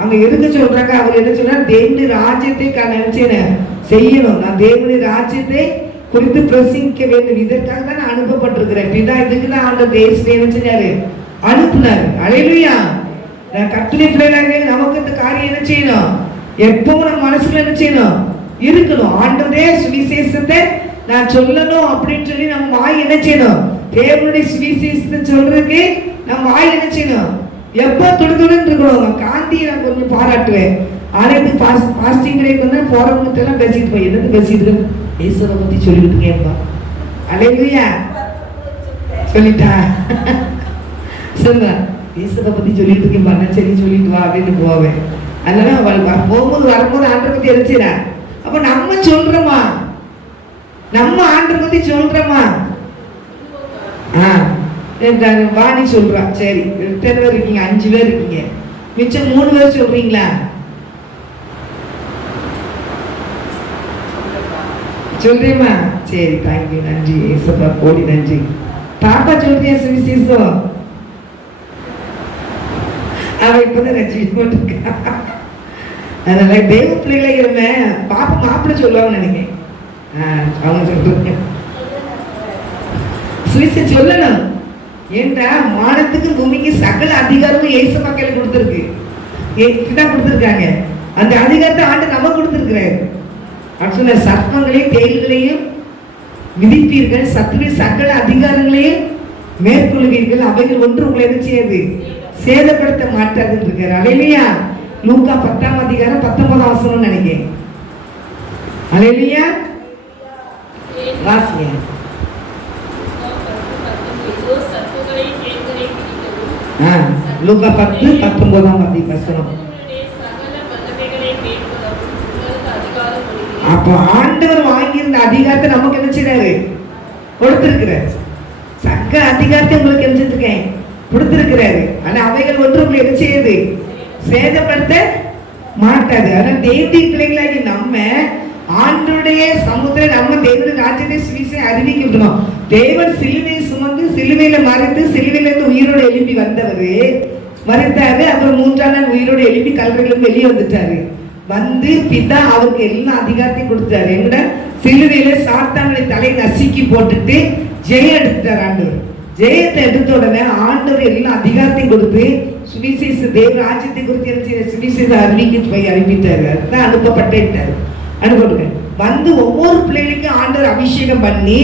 அங்க இருக்க சொல்றாங்க. அவர் என்ன சொல்றாரு, தேவனுடைய ராஜ்யத்தை நினைச்சேன் செய்யணும். நான் தேவனுடைய ராஜ்யத்தை குறித்து பிரசங்கிக்க வேண்டும். இதற்காக தான் நான் அனுப்பப்பட்டிருக்கிறேன். பிதா இதுக்கு தான் ஆண்டவர் இயேசுவை என்ன செஞ்சாரு? அனுப்புனாரு. அல்லேலூயா. கர்த்தருடைய பிள்ளைகளாக நமக்கு இந்த காரியம் என்ன செய்யணும்? எப்பவும் நம்ம மனசுல என்ன செய்யணும்? இருக்கணும். ஆண்டவரே சுவிசேஷத்தை நான் சொல்லணும் அப்படின்னு சொல்லி நம்ம வாய் என்ன செய்யணும்? தேவனுடைய சுவிசேஷத்தை சொல்றதுக்கு நம்ம வாய் என்ன செய்யணும்? எப்போ துடுதுடுன்னு இருக்கணும். காந்தியை நான் கொஞ்சம் பாராட்டுவேன். ஆலயத்துக்கு பாஸ்டிங் பிரேக் வந்து போறவங்க எல்லாம் பேசிட்டு போய் என்னது பேசிட்டு இயேசுவை பத்தி சொல்லிட்டு இருக்கேன்ப்பா. அல்லேலூயா. சொல்லிட்டா சொல்லுங்க, இயேசுவை பத்தி சொல்லிட்டு இருக்கேன் பண்ண, சரி சொல்லிட்டு வா அப்படின்னு போவேன். அதனால போகும்போது வரும்போது ஆண்டரை பத்தி எரிச்சிடா. அப்ப நம்ம சொல்றோமா? நம்ம ஆண்டரை பத்தி சொல்றோமா? வாணி சொல்றா. சரி, எத்தனை பேர் இருக்கீங்க? 5 பேர் இருக்கீங்க. மிச்சம் 3 பேர் சொல்றீங்களா? சொல்றீமா? சரி, தேங்க்யூ, நன்றி ஏசப்பா, கோடி நன்றி. பாப்பா சொல்றியா சுவிசேஷம்? அவ இப்பதான் ரசிச்சு போட்டிருக்கா. அதனால தேவ பிள்ளைகளை இருமே பாப்பா மாப்பிள்ள சொல்லுவாங்க நினைக்கிறேன். அவங்க சொல்றாங்க சுவிசேஷம் சொல்லணும். ஏன்டா வானத்துக்கு பூமிக்கு சகல அதிகாரமும் இயேசு மக்கள் கொடுத்துருக்கு, கொடுத்துருக்காங்க. அந்த அதிகாரத்தை ஆண்டு நம்ம கொடுத்துருக்கிறாரு. சொன்ன சர்ப்பங்களையும் தேள்களையும் விதிப்பீர்கள், சத்துருவின் சகல அதிகாரங்களையும் மேற்கொள்வீர்கள், அவைகள் ஒன்று உங்களை என்ன செய்யாது? சேதப்படுத்த மாட்டாதுன்னு இருக்காரு. அல்லேலூயா. லூக்கா 10ஆம் அதிகாரம் 19ஆம் வசனம் நினைக்கிறேன். அல்லேலூயா. வாசிங்க. லூக்கா 10:19ஆம் வசனம். அப்ப ஆண்டவர் வாங்கியிருந்த அதிகாரத்தை நமக்கு என்ன செய்றாரு? கொடுத்திருக்கிறார். சக அதிகாரத்தை உங்களுக்கு என்ன செஞ்சிருக்கேன்? கொடுத்திருக்கிறாரு. ஆனா அவைகள் ஒன்று உங்களை என்ன செய்யுது? சேதப்படுத்த மாட்டாது. அதனால தேவனுடைய பிள்ளைகளாகி நம்ம ஆண்டவருடைய சமுத்திர நம்ம தேவனுடைய ராஜ்யத்தை சுவிசேஷம் அறிவிக்கணும். தேவன் சிலுவையை சுமந்து சிலுவையில மறைத்து சிலுவையிலிருந்து உயிரோடு எழுப்பி வந்தவர் மறைத்தாரு. அப்புறம் 3ஆம் நாள் உயிரோடு எழுப்பி கல்லறையிலிருந்து வெளியே வந்துட்டாரு. வந்து பிதா அவருக்கு எல்லா அதிகாரத்தையும் கொடுத்தாரு. எங்கட சிலுவையில சாத்தானுடைய தலையை நசுக்கி போட்டுட்டு ஜெயம் எடுத்துட்டார் ஆண்டவர். ஜெயத்தை எடுத்த உடனே ஆண்டவர் எல்லா அதிகாரத்தையும் கொடுத்து சுவிசேஷ தேவ ராஜ்யத்தை குறித்து சுவிசேஷ அறிவிக்க போய் அறிவித்தாரு. அதுதான் அனுப்பப்பட்டேன். அனுப்பப்பட்டேன் வந்து ஒவ்வொரு பிள்ளைகளுக்கும் ஆண்டவர் அபிஷேகம் பண்ணி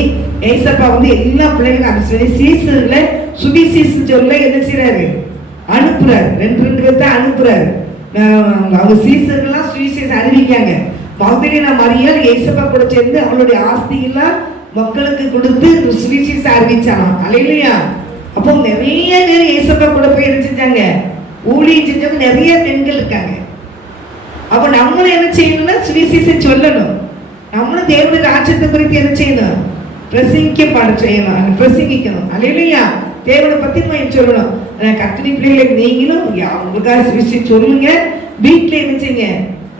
ஏசப்பா வந்து எல்லா பிள்ளைகளுக்கும் சீசர்களை சுவிசேஷம் சொல்ல என்ன செய்யறாரு? அனுப்புறாரு. 2 பேர் தான் அனுப்புறாரு. அவங்க சீசர்கள்லாம் சுவிசேஷம் அறிவிக்காங்க. மகதலேனா மரியாள் ஏசப்பா கூட சேர்ந்து அவளுடைய ஆஸ்தியெல்லாம் மக்களுக்கு கொடுத்து சுவிசேஷம் அறிவிச்சாங்க. அல்லேலூயா. அப்போ நிறைய பேர் ஏசப்பா கூட போய் என்ன செஞ்சாங்க? ஊழியம் செஞ்சவங்க நிறைய பெண்கள் இருக்காங்க. அப்ப நம்மளும் என்ன செய்யணும்னா சுவிசேஷம் சொல்லணும். நம்மளும் தேவனுடைய ராஜ்யத்தை குறித்து என்ன செய்யணும்? பிரசங்கிக்கணும். அல்லேலூயா. தேவனை பத்தி நம்ம சொல்லணும். கர்த்தருடைய பிள்ளைகளுக்கு நீங்களும் அவங்களுக்காக சுவிசேஷம் சொல்லுங்க. வீட்டில் என்ன செய்யுங்க?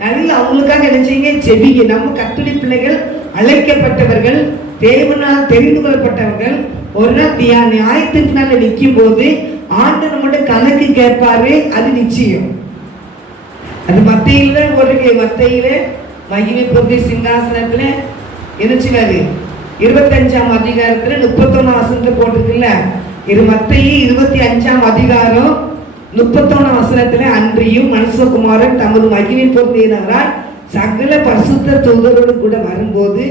நல்லா அவங்களுக்காக என்ன செய்யுங்க? செபிங்க. நம்ம கர்த்தருடைய பிள்ளைகள் அழைக்கப்பட்டவர்கள், தேவனால் தெரிந்து கொள்ளப்பட்டவர்கள். ஒரு நாள் நியாயத்துக்கு நாள் நிற்கும் போது ஆண்டவர் நம்மகிட்ட கணக்கு கேட்பாரு. அது நிச்சயம். அது மத்தியில மகிமை பொருந்திய சிங்காசனத்துல என்ன செய்வாரு? 25ஆம் அதிகாரத்துல 31ஆம் வசனத்துல போட்டிருக்குல்ல. இது மத்தேயு 25ஆம் அதிகாரம் 31ஆம் வசனத்துல அன்றியும் மனுஷகுமாரன் தமது மகிமை பொருந்தியவராய் சகல பரிசுத்த தூதரோடு கூட வரும்போது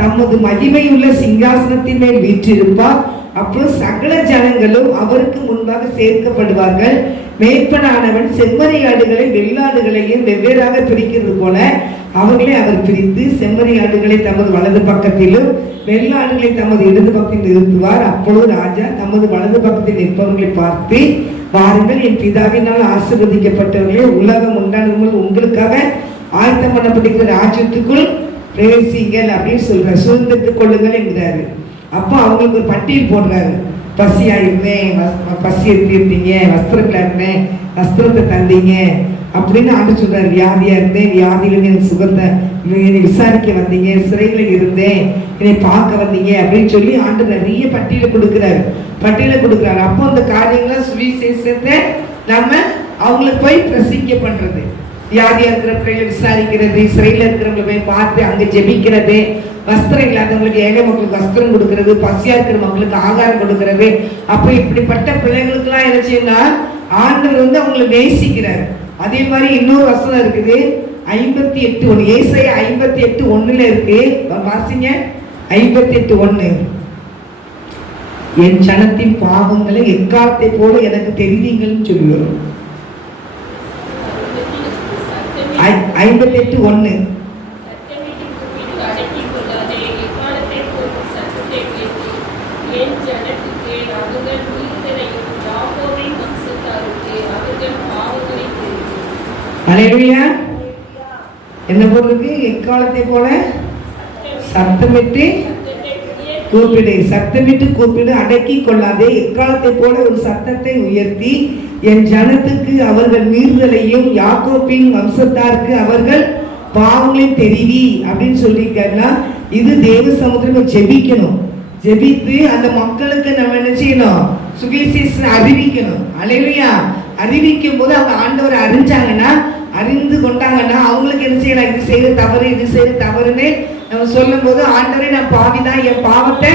தமது மகிமையுள்ள சிங்காசனத்தின் மேல் வீற்றிருப்பார். அப்போது சகல ஜனங்களும் அவருக்கு முன்பாக சேர்க்கப்படுவார்கள். மேய்ப்பனானவன் செம்மறியாடுகளை வெள்ளாடுகளையும் வெவ்வேறாக பிரிக்கிறது போல அவர்களை அவர் பிரித்து செம்மறியாடுகளை தமது வலது பக்கத்திலும் வெள்ளாடுகளை தமது இடது பக்கத்தில் நிறுத்துவார். அப்பொழுது ராஜா தமது வலது பக்கத்தில் நிற்பவர்களை பார்த்து, வாருங்கள், என் பிதாவினால் ஆசீர்வதிக்கப்பட்டவர்களே, உலகம் உண்டானவர்கள் உங்களுக்காக ஆயத்தம் பண்ணப்பட்டிருக்கிற ராஜ்யத்துக்குள் பிரவேசிங்கள் அப்படின்னு சொல்றாரு. சுதந்திரத்துக் கொள்ளுங்கள் என்கிறாரு. அப்போ அவங்களுக்கு ஒரு பட்டியல் போடுறாரு. பசியா இருந்தேன், பசியை தீர்த்தீங்க. வஸ்திரங்களா இருந்தேன், வஸ்திரத்தை தந்தீங்க அப்படின்னு ஆண்டு சொல்றாரு. வியாதியா இருந்தேன், வியாதியிலிருந்து எனக்கு சுகந்த என்னை விசாரிக்க வந்தீங்க. சிறையில இருந்தேன், என்னை பார்க்க வந்தீங்க அப்படின்னு சொல்லி ஆண்டு நிறைய பட்டியலை கொடுக்கிறாரு. அப்போ அந்த காரியங்களை சுவிசேஷத்தை நம்ம அவங்களுக்கு போய் பிரசிக்க பண்றது. வியாதியா இருக்கிற பிள்ளைகளை விசாரிக்கிறது, சிறையில் இருக்கிறவங்களை போய் பார்த்து அங்க ஜெபிக்கிறது, வஸ்திரம் இல்லாதவங்களுக்கு ஏழை மக்களுக்கு வஸ்திரம் கொடுக்கறது, பசியா இருக்கிற மக்களுக்கு ஆகாரம் கொடுக்கறது. அப்ப இப்படிப்பட்ட பிள்ளைங்களுக்கு எல்லாம் என்ன செய்யணும், ஆண்டவர் அவங்களை நேசிக்கிறார். அதே மாதிரி இன்னொரு வசனம் இருக்குது, 58:1, ஏசாயா 58:1 இருக்கு, வாசிங்க. 58:1, என் ஜனத்தின் பாவங்களை எக்காலத்தை போல எனக்கு தெரிவிங்கள்னு சொல்லுவோம். 58:1, அல்லேலூயா. என்ன பொருளுக்கு? எக்காலத்தை போல சத்தமிட்டு கூப்பிடு, சத்தமிட்டு கூப்பிடு, அடக்கி கொள்ளாதே. எக்காலத்தை போல ஒரு சத்தத்தை உயர்த்தி என் ஜனத்துக்கு அவர்கள் மீறுதலையும் யாக்கோபின் வம்சத்தாருக்கு அவர்கள் பாவங்களையும் தெரிவி அப்படின்னு சொல்லியிருக்காருன்னா, இது தேவ சமுத்திரம் ஜெபிக்கணும். ஜெபித்து அந்த மக்களுக்கு நம்ம என்ன செய்யணும், சுவிசேஷம் அறிவிக்கணும். அல்லேலூயா. அறிவிக்கும் போது அவங்க ஆண்டவரை அறிஞ்சாங்கன்னா, அறிந்து கொண்டாங்கன்னா, அவங்களுக்கு என்ன செய்யலாம், இது செய்யற தவறு, இது செய்யற தவறுன்னு நம்ம சொல்லும் போது, ஆண்டவரே நான் பாவிதான், என் பாவத்தை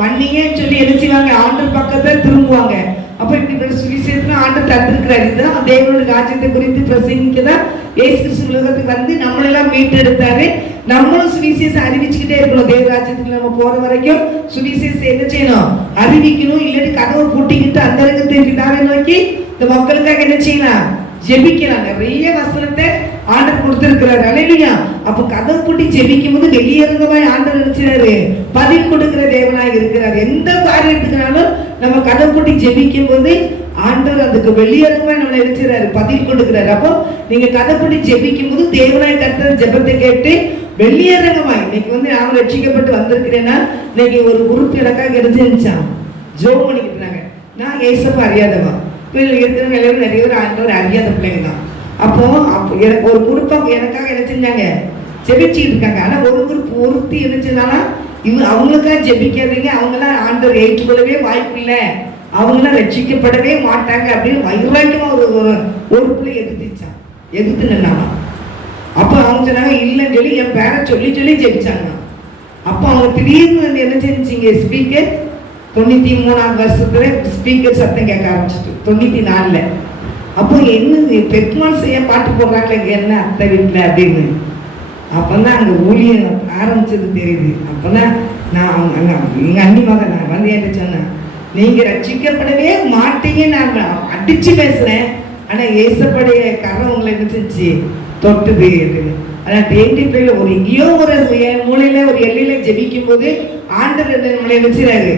மன்னிங்கன்னு சொல்லி என்ன செய்வாங்க, ஆண்டவர் பக்கத்தை திரும்புவாங்க. அப்ப இப்படி சுவிசேஷத்துல ஆண்டவர் தந்திருக்கிறார். இதுதான் தேவனுடைய ராஜ்யத்தை குறித்து பிரசங்கிக்கதான் இயேசு கிறிஸ்து உலகத்துக்கு வந்து நம்மளெல்லாம் மீட்டெடுத்தாரு. நம்மளும் சுவிசேஷம் அறிவிச்சுக்கிட்டே இருக்கணும். தேவ ராஜ்யத்துக்கு நம்ம போற வரைக்கும் சுவிசேஷம் என்ன செய்யணும், அறிவிக்கணும். இல்லாட்டி கதவை பூட்டிக்கிட்டு அந்தரங்கத்தை பிதாவை நோக்கி இந்த மக்களுக்காக என்ன செய்யலாம், ஜெபிக்கலாம். நிறைய வசனத்தை ஆண்டவர் கொடுத்திருக்கிறார். அல்லேலூயா. அப்ப கதவு பூட்டி ஜெபிக்கும் போது வெளியரங்கமாய் ஆண்டவர் நினைச்சாரு, பதில் கொடுக்கிற தேவனாய் இருக்கிறார். எந்த காரியத்துக்குனாலும் நம்ம கதவு பூட்டி ஜெபிக்கும் போது ஆண்டவர் அதுக்கு வெளியரங்கமாய் நம்ம நினைச்சாரு, பதில் கொடுக்கிறாரு. அப்போ நீங்க கதவு பூட்டி ஜெபிக்கும் போது தேவனாய் கர்த்தர் ஜெபத்தை கேட்டு வெளியரங்கமாய், இன்னைக்கு நான் ரட்சிக்கப்பட்டு வந்திருக்கிறேன்னா, இன்னைக்கு ஒரு குரூப் எனக்காக எடுத்துச்சான் ஜோம் பண்ணிக்கிட்டு இருந்தாங்க. நான் ஏசப்பா அறியாதவா, இருக்கிறவங்க எல்லாரும் நிறைய பேர் ஆண்டவர் அறியாத பிள்ளைங்க தான். அப்போ எனக்கு ஒரு குரூப்பம் எனக்காக என்ன செஞ்சாங்க, ஜெபிச்சுட்டு இருக்காங்க. ஆனா ஒரு குரூப் ஒருத்தி என்ன செஞ்சாங்கன்னா, அவங்களுக்காக ஜெபிக்காதீங்க, அவங்களாம் ஆண்டவர் ஏற்றுக்கொள்ளவே வாய்ப்பு இல்லை, அவங்களாம் ரட்சிக்கப்படவே மாட்டாங்க அப்படின்னு வைராக்கியமா ஒரு பிள்ளை எதிர்த்துச்சான், எதிர்த்து நின்னாங்க. அப்போ அவங்க சொன்னாங்க இல்லைன்னு சொல்லி என் பேரை சொல்லி சொல்லி ஜெபிச்சாங்க. அப்போ அவங்க திடீர்னு என்ன செஞ்சிங்க, ஸ்பீக்கர் 93ஆம் வருஷத்துல ஸ்பீக்கர் சத்தம் கேட்க ஆரம்பிச்சிட்டு 94ல். அப்போ என்ன பெருமாள் செய்ய பாட்டு போடுறாங்களே என்ன அத்தை வீட்டில் அப்படின்னு. அப்போதான் அங்கே ஊழியம் ஆரம்பிச்சது தெரியுது. அப்போதான் நான் அங்கே எங்கள் அண்ணி மகன் நான் வந்து என்ன சொன்னேன், நீங்கள் ரட்சிக்கப்படவே மாட்டீங்க, நான் அடிச்சு பேசுகிறேன், ஆனால் ஏசப்படைய கரம் உங்களை என்ன செஞ்சு தொட்டுது அப்படின்னு. ஆனால் தேண்டி பிள்ளைல ஒரு எங்கேயோ ஒரு மூலையில ஒரு எல்லையில ஜெபிக்கும் போது ஆண்டவர் நம்மளை வச்சுறாரு,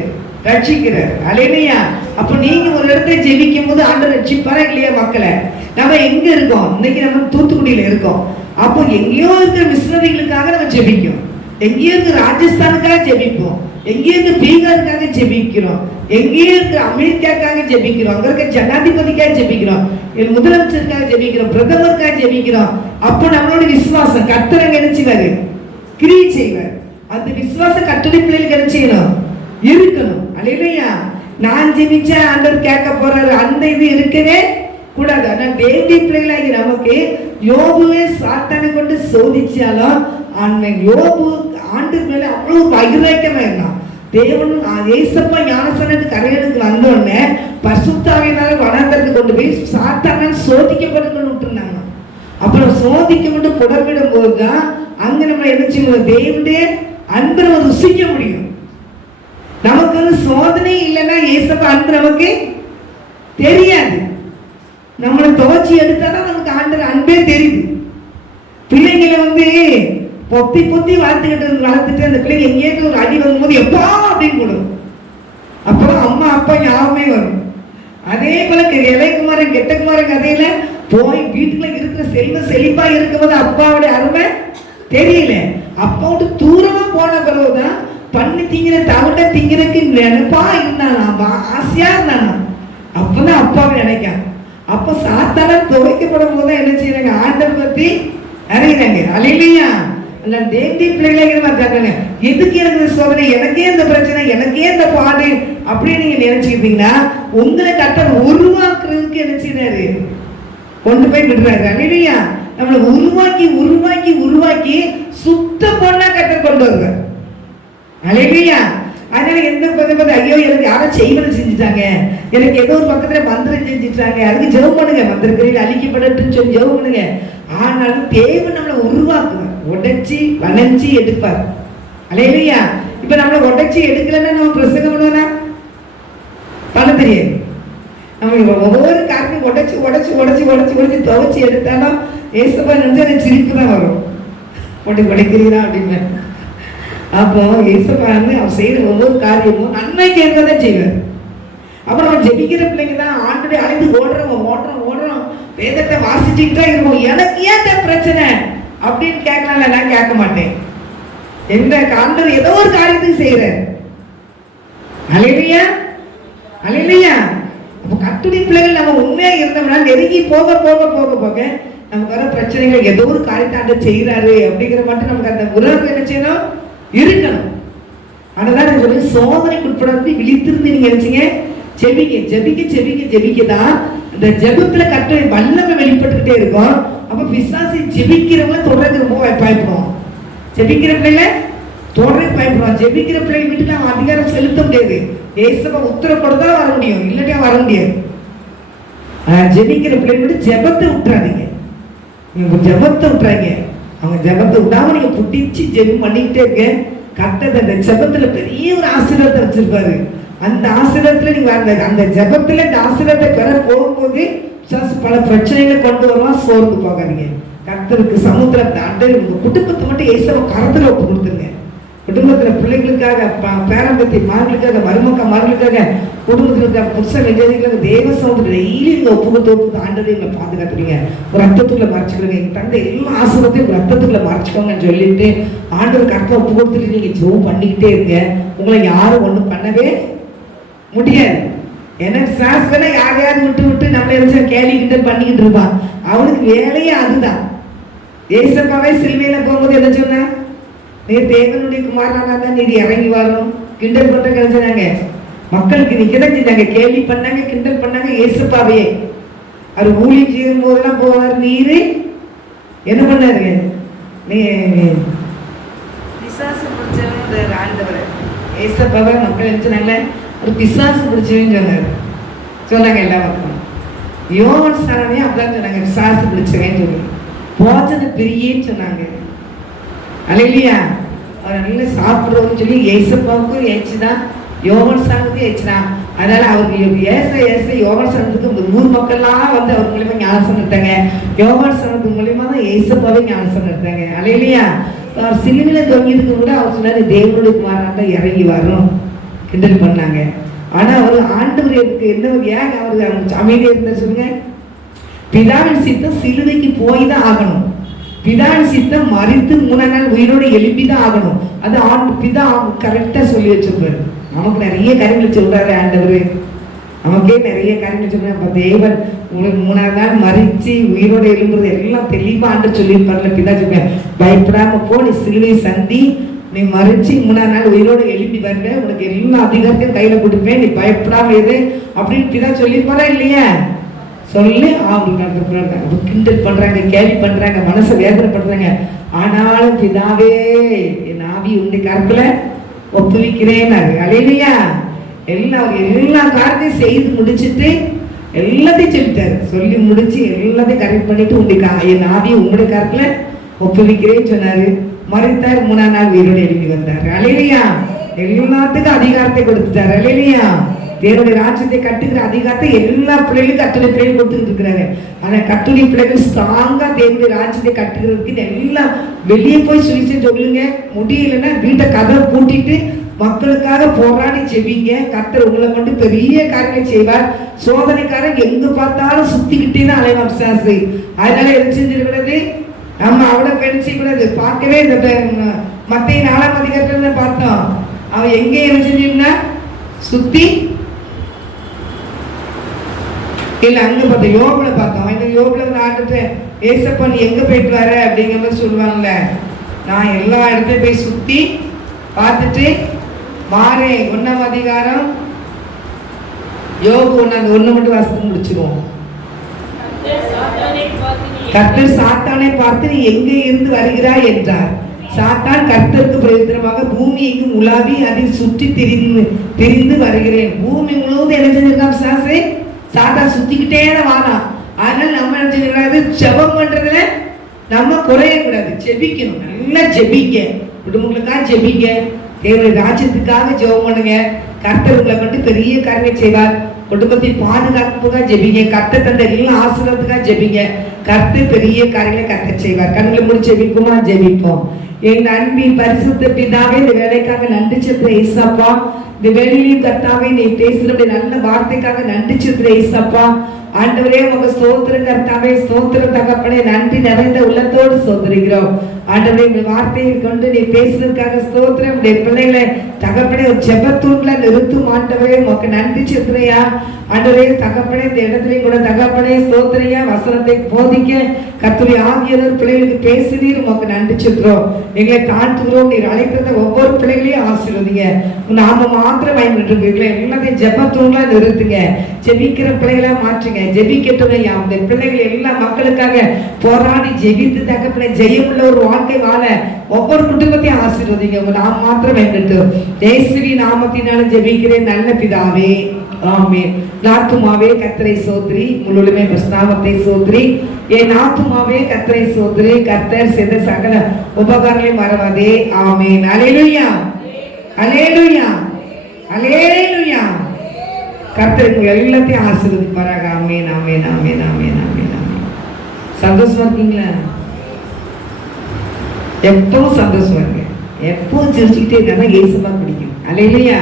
ரட்சிக்கிறார். அல்லேலூயா. அப்ப நீங்க ஒரு இடத்துல ஜெபிக்கும் போது ஆண்டவர் ரட்சிப்பாரா இல்லையா மக்களை? நம்ம எங்க இருக்கோம் இன்னைக்கு? நம்ம தூத்துக்குடியில இருக்கோம். அப்போ எங்கேயோ இருக்கிற மிஷனரிகளுக்காக நம்ம ஜெபிக்கும், எங்கேயோ இருக்கிற ராஜஸ்தானுக்காக ஜெபிப்போம், எங்கேயோ இருக்கிற பீகாருக்காக ஜெபிக்கிறோம், எங்கேயோ இருக்கிற அமெரிக்காக்காக ஜெபிக்கிறோம், அங்க இருக்க ஜனாதிபதிக்காக ஜெபிக்கிறோம், முதலமைச்சருக்காக ஜெபிக்கிறோம், பிரதமருக்காக ஜெபிக்கிறோம். அப்போ நம்மளோட விசுவாசம் கர்த்தர் என்ன செய்வாரு, கிரியை செய்வார். அந்த விசுவாச கர்த்தருடைய பிள்ளைகளுக்கு என்ன செய்யணும், இருக்கணும். அல்லேலூயா. நான் ஜெபிச்சா ஆண்டவர் கேட்க போறாரு, அந்த இது இருக்கவே கூடாது. ஆனா தேவனுடைய பிள்ளைகளாகி நமக்கு யோபுவே சாத்தானை கொண்டு சோதிச்சாலும் யோபு ஆண்டவர் மேல அவ்வளவு வைராக்கியமா இருந்தான். தேவன் ஏசப்பா ஞானஸ்நானத்துக்கு கரையனுக்கு வந்தோடனே பரிசுத்த ஆவியினால வனாந்தரத்துக்கு கொண்டு போய் சாத்தானால் சோதிக்கப்பட்டு விட்டுருந்தாங்க. அப்புறம் சோதிக்கப்பட்டு புடர்விடும் போதுதான் அங்க நம்ம என்ன செய்யணும், தேவனுடைய அன்பை நம்ம ருசிக்க முடியும். நமக்கு சோதனை இல்லைன்னா ஏசப்பா அன்பு நமக்கு தெரியாது. நம்மளை துவச்சி எடுத்தாதான் நமக்கு ஆண்டவர் அன்பே தெரியுது. பிள்ளைங்களை பொத்தி பொத்தி வளர்த்துட்டு அந்த பிள்ளைங்க எங்கேயாவது ஒரு அடி வரும்போது எப்பா அப்படின்னு கொடுக்கும். அப்புறம் அம்மா அப்பா ஞாபகமே வரும். அதே போல இளையகுமாரன் கெட்டகுமாரன் கதையில போய் வீட்டுக்குள்ள இருக்கிற செல்வ செழிப்பா இருக்கும்போது அப்பாவுடைய அருமை தெரியல. அப்பா விட்டு தூரமா போன பிறகுதான் பண்ணி திங்கிற தவிட்ட திங்கிறதுக்கு நினைப்பா இருந்தானா, ஆசையா இருந்தானா. அப்பதான் அப்பாவை நினைக்கான். அப்ப சாத்தான துவைக்கப்படும் போது என்ன செய்யறாங்க, ஆண்டவர் பத்தி அறிகிறாங்க. அல்லேலூயா. தேவனுடைய பிள்ளைகளை எதுக்கு எனக்கு சோதனை, எனக்கே இந்த பிரச்சனை, எனக்கே இந்த பாடு அப்படின்னு நீங்க நினைச்சுக்கிட்டீங்கன்னா உங்களை கர்த்தர் உருவாக்குறதுக்கு என்ன செய்யறாரு, கொண்டு போய் விடுறாரு. அல்லேலூயா. நம்மளை உருவாக்கி உருவாக்கி உருவாக்கி சுத்த பொண்ணா கர்த்தர் கொண்டு வருவார். அல்லேலூயா. அதனால எந்த பதப்பது ஐயோ எனக்கு யாரோ செய்வன செஞ்சுட்டாங்க, எனக்கு ஏதோ ஒரு பக்கத்துல மந்திரம் செஞ்சுட்டாங்க, அதுக்கு ஜெபம் பண்ணுங்க, மந்திரக்கரையில் அழிக்கப்படட்டுன்னு சொல்லி ஜெபம் பண்ணுங்க. ஆனாலும் தேவன் நம்மளை உருவாக்குவார், உடைச்சி வளைஞ்சி எடுப்பார். அல்லேலூயா. இப்ப நம்மளை உடைச்சி எடுக்கலன்னா நம்ம பிரசங்கம் பண்ணுவோம்னா பண்ண தெரியாது. நம்ம ஒவ்வொரு காரணம் உடைச்சி உடைச்சி உடைச்சி உடைச்சி உடைச்சி துவைச்சி எடுத்தாலும் ஏசப்பா நினைச்சு எனக்கு சிரிப்பு தான் வரும். உடைக்கிறீரா அப்படின்னு. அப்போ ஏசப்பா அவர் செய்யற ஒவ்வொரு காரியமும் நன்மைக்கு ஏற்பதான் செய்வார். அப்புறம் நம்ம ஜெபிக்கிற பிள்ளைங்க தான் ஆண்டுடைய அழைந்து ஓடுறோம் வேதத்தை வாசிச்சுக்கிட்டே இருக்கும். எனக்கு ஏன் பிரச்சனை அப்படின்னு கேட்கலாம்ல, நான் கேட்க மாட்டேன். எந்த ஆண்டவர் ஏதோ ஒரு காரியத்துக்கு செய்யறாரு. அல்லேலூயா, அல்லேலூயா. அப்போ கர்த்தருடைய பிள்ளைகள் நம்ம உண்மையா இருந்தோம்னா நெருங்கி போக போக போக போக நமக்கு வர பிரச்சனைகள் ஏதோ ஒரு காரியத்தை ஆண்டவர் செய்யறாரு அப்படிங்கிற மட்டும் நமக்கு அந்த உறவு என்ன செய்யணும், இருக்கணும். அதனால நான் சொல்லி சோதனைக்கு உட்படாது விழித்திருந்து நீங்க நினைச்சீங்க ஜெபிக்க ஜெபிக்க ஜெபிக்க ஜெபிக்கதான் இந்த ஜெபத்துல கர்த்தருடைய வல்லமை வெளிப்பட்டுக்கிட்டே இருக்கும். அப்ப பிசாசு ஜெபிக்கிறவங்க தொடர்ந்து ரொம்ப பயப்படுவோம். ஜெபிக்கிற பிள்ளைல தொடர்ந்து பயப்படுவோம். ஜெபிக்கிற பிள்ளைங்க வீட்டுல அவன் அதிகாரம் செலுத்த முடியாது. ஏசப்பா உத்தரவு கொடுத்தா வர முடியும், இல்லாட்டியா வர முடியாது. ஜெபிக்கிற பிள்ளைங்க ஜெபத்தை விட்டுறாதீங்க. நீங்க ஜெபத்தை விட்டுறாங்க. அவங்க ஜெபத்தை விடாம நீங்க புட்டிச்சு ஜெபம் பண்ணிக்கிட்டே இருக்க. கர்த்தர் அந்த ஜெபத்துல பெரிய ஒரு ஆசீர்வாதத்தை வச்சிருப்பாரு. அந்த ஆசீர்வாதத்துல நீங்க அந்த ஜெபத்துல இந்த ஆசீர்வாதத்தை பெற போகும்போது பல பிரச்சனைகளை கொண்டு வருவான். சோர்ந்து போகாதீங்க. கர்த்தருக்கு சமுத்திரம் தாண்டி உங்க குடும்பத்தை மட்டும் ஏசவ கரத்துல ஒப்பு கொடுத்துருங்க. குடும்பத்துல பிள்ளைகளுக்காக, பேரம்பத்தி மார்களுக்காக, மருமக்க மார்களுக்காக, குடும்பத்தில் இருக்கிற புருஷ விஜயங்களுக்காக தேவ சமுத்திரம் டெய்லி நீங்க ஒப்பு கொடுத்து ஆண்டரை எங்களை பாதுகாத்துறீங்க. ஒரு ரத்தத்துக்குள்ள மறைச்சிக்கிறீங்க. எங்க தந்தை எல்லா ஆசீர்வாதத்தையும் ஒரு ரத்தத்துக்குள்ள மறைச்சிக்கோங்கன்னு சொல்லிட்டு ஆண்டவர் கரெக்டாக ஒப்பு கொடுத்துட்டு நீங்க ஜெபம் பண்ணிக்கிட்டே இருங்க. உங்களை யாரும் ஒன்றும் பண்ணவே முடியாது. எனக்கு சாஸ்திர யாரையாவது விட்டு விட்டு நம்மளை வச்சு கேள்வி கிண்டல் பண்ணிக்கிட்டு இருப்பான். அவனுக்கு வேலையே அதுதான். ஏசப்பாவே சிலுவையில போகும்போது என்ன சொன்னா, நீ தேவனுடைய குமாரனா தான் நீ இறங்கி வரும் கிண்டல் பண்ற கிடைச்சாங்க. மக்களுக்கு நீ கிடைச்சிட்டாங்க, கேள்வி பண்ணாங்க, கிண்டல் பண்ணாங்க. ஏசப்பாவே அவர் ஊழி செய்யும் போதெல்லாம் போவார். நீரு என்ன பண்ணாரு, நீ பிசாசு பிடிச்சவன் ஆண்டவர் ஏசப்பாவை மக்கள் நினைச்சாங்களே ஒரு பிசாசு பிடிச்சவன்னு சொன்னாங்க எல்லா மக்களும். யோவான் ஸ்நானனே அப்படிதான் சொன்னாங்க, பிசாசு பிடிச்சவன்னு சொல்லி. போஜன பிரியன்னு சொன்னாங்க. அல்லேலூயா. அவர் நல்லா சாப்பிடுறோம்னு சொல்லி ஏசப்பாவுக்கும் ஏச்சுதான், யோவான் ஸ்நானத்துக்கும் ஏச்சுதான். அதனால அவருக்கு ஏச ஏச யோவான் ஸ்நானத்துக்கு ஊர் மக்கள்லாம் வந்து அவர் மூலியமா ஞானசனம் எடுத்தாங்க. யோவான் ஸ்நானத்துக்கு மூலியமா தான் ஏசப்பாவே ஞானசனம் எடுத்தாங்க. அல்லேலூயா. அவர் சிலுவையில தொங்கிட்டு கூட அவர் சொன்னாரு தேவனுடைய குமாரன் தான் இறங்கி வரும் கிண்டல் பண்ணாங்க. ஆனா அவர் ஆண்டவர் எனக்கு என்ன ஏன் அவருக்கு அமைதியா இருந்தா சொல்லுங்க. பிதாவின் சித்தம் சிலுவைக்கு போய் தான் ஆகணும். பிதாவின் சித்தம் மறித்து 3 நாள் உயிரோடு எழுப்பிதான் ஆகணும். அது பிதா கரெக்டா சொல்லி வச்சிருப்பாரு. நமக்கு நிறைய காரியங்களை சொல்றாரு ஆண்டவர். நமக்கே நிறைய காரியங்கள் சொல்றாரு. அப்ப தேவன் உங்களுக்கு 3ஆவது நாள் மறிச்சு உயிரோடு எழும்புறது எல்லாம் தெளிவா ஆண்டு சொல்லியிருப்பாருல. பிதா சொல்றேன் பயப்படாம போ, நீ சிலுவை சந்தி, நீ மறிச்சு 3ஆவது நாள் உயிரோடு எழுப்பி வருவ, உனக்கு எல்லா அதிகாரத்தையும் கையில கொடுப்பேன், நீ பயப்படாம இரு அப்படின்னு பிதா சொல்லியிருப்பாரா இல்லையா? சொல்லி அவங்க கிண்டல் பண்றாங்க, கேள்வி பண்றாங்க, மனசை வேதனை பண்றாங்க. ஆனாலும் பிதாவே என் ஆவி உன்னுடைய கருத்துல ஒப்புவிக்கிறேன். அல்லேலூயா. எல்லா காரியத்தையும் செய்து முடிச்சுட்டு எல்லாத்தையும் சொல்லிட்டாரு. சொல்லி முடிச்சு எல்லாத்தையும் கரெக்ட் பண்ணிட்டு என் ஆவியை உங்களுடைய கருத்துல ஒப்புவிக்கிறேன்னு சொன்னாரு. மறித்தார், 3ஆம் நாள் உயிரோடு எழுப்பி வந்தார். அல்லேலூயா. எல்லாத்துக்கும் அதிகாரத்தை கொடுத்துட்டாரு. அல்லேலூயா. தேவனுடைய ராஜ்யத்தை கட்டுகிற அதிகாரத்தை எல்லா பிள்ளைகளுக்கும் கட்டுரை பிள்ளைகள் கொடுத்துட்டு இருக்கிறாரு. ஆனா கட்டுரை பிள்ளைகள் ஸ்ட்ராங்கா தேவனுடைய ராஜ்யத்தை கட்டுகிறதுக்கு எல்லாம் வெளியே போய் சுவிசேஷம் சொல்லுங்க. முடியலைன்னா வீட்டை கதவை பூட்டிட்டு மக்களுக்காக போராடி செவிங்க. கர்த்தர் உங்களை கொண்டு பெரிய காரியங்களை செய்வார். சோதனைக்காரன் எங்க பார்த்தாலும் சுத்திக்கிட்டே தான் அலைவான் பிசாசு. அதனால எது செஞ்சிருக்கிறது, நம்ம அவ்வளவு பெருசிக்கூடாது. பார்க்கவே இந்த மத்திய 4ஆம் அதிகாரத்துல பார்த்தோம். அவன் எங்க என்ன செஞ்சிருந்தா சுத்தி இல்ல அங்க பார்த்தோம், யோபுல பார்த்தோம். இந்த யோபுல ஆண்டுட்டு ஏசப்பா நீ எங்க போயிட்டு வர அப்படிங்கிற மாதிரி சொல்லுவாங்கல்ல. நான் எல்லா இடத்தையும் போய் சுத்தி பார்த்துட்டு மாறேன். 1ஆம் அதிகாரம் யோபு 1 மட்டும் வாசித்து முடிச்சிருவோம். கர்த்தர் சாத்தானை பார்த்து நீ எங்கே இருந்து வருகிறாய் என்றார். சாத்தான் கர்த்தருக்கு பிரயோஜனமாக பூமி எங்கும் உலாவி அதில் சுற்றி திரிந்து வருகிறேன். பூமி முழுவதும் என்ன செஞ்சிருக்கான் பிசாசு? சாத்தான் சுத்திக்கிட்டே தான் வாரான். அதனால நம்ம என்ன செய்யக்கூடாது? ஜெபம் பண்றதுல நம்ம குறையக்கூடாது, ஜெபிக்கணும். நல்லா ஜெபிங்க, குடும்பங்களுக்காக ஜெபிங்க, தேவனுடைய ராஜ்யத்துக்காக ஜெபம் பண்ணுங்க. கர்த்தர் உங்களை கொண்டு பெரிய காரியங்களை செய்வார். குடும்பத்தை பாதுகாப்புக்காக ஜெபிங்க, கர்த்தர் தந்த எல்லாம் ஆசீர்வாதத்துக்காக ஜெபிங்க. கர்த்தர் பெரிய காரியங்களை கர்த்தர் செய்வார். கண்களை முடிச்சு ஜெபிக்குமா? ஜெபிப்போம். எங்க அன்பின் பரிசுத்த பிதாவே, இந்த வேலைக்காக நன்றி செலுத்துற ஏசப்பா. இந்த வேலையிலும் கர்த்தாவே நீ பேசுற நல்ல வார்த்தைக்காக நன்றி செலுத்துற ஏசப்பா. ஆண்டவரே உங்க ஸ்தோத்திரம் கர்த்தாவே, ஸ்தோத்திரம் தகப்பனே, நன்றி நிறைந்த உள்ளத்தோடு ஸ்தோத்திரிக்கிறோம். ஆண்டவரே உங்க வார்த்தையை கொண்டு நீ பேசுறதுக்காக ஸ்தோத்திரம். உடைய பிள்ளைகளை தகப்பனே ஒரு ஜெபத்தூண்ல நிறுத்தும். ஆண்டவரே உனக்கு நன்றி செலுத்துறையா. ஆண்டவரே தகப்பனே இந்த இடத்துலயும் கூட தகப்பனே ஸ்தோத்திரையா, வசனத்தை போதிக்க கர்த்தருடைய ஆவியானவர் பிள்ளைகளுக்கு பேசுறீர். உனக்கு நன்றி செலுத்துறோம், எங்களை தாழ்த்துகிறோம். நீர் அழைத்த ஒவ்வொரு பிள்ளைகளையும் ஆசீர்வதிங்க. நாம மாத்திரம் பயன்படுத்துவீங்களே, எல்லாத்தையும் ஜெபத்தூண்ல நிறுத்துங்க. ஜெபிக்கிற பிள்ளைகளா மாற்றுங்க. ஜெபிக்கட்டும் ஐயா. இந்த பிள்ளைகள் எல்லா மக்களுக்காக போராடி ஜெபித்து தகப்பனே ஜெயமுள்ள ஒரு வாழ்க்கை வாழ ஒவ்வொரு குடும்பத்தையும் ஆசீர்வதிங்க. நாம் மாத்திரம் பயன்படுத்தும் இயேசுவி நாமத்தினால ஜெபிக்கிறேன் நல்ல பிதாவே, ஆமென். நாத்துமாவே கர்த்தரை சோத்ரி, முழுமே பிரஸ்தாவத்தை சோத்ரி. என் நாத்துமாவே கர்த்தரை சோத்ரி, கர்த்தர் செய்த சகல உபகாரங்களையும் மறவாதே. ஆமென். அல்லேலூயா, அல்லேலூயா, அல்லேலூயா. கர்த்தர் எல்லாத்தையும் ஆசீர்வதிப்பாராக. ஆமென், ஆமென், ஆமென், ஆமென், ஆமென், ஆமென். சந்தோஷமா இருக்கீங்களா? எப்பவும் சந்தோஷமா இருக்கு, எப்பவும் சிரிச்சுக்கிட்டே இருந்தா இயேசுவா பிடிக்கும். அல்லேலூயா.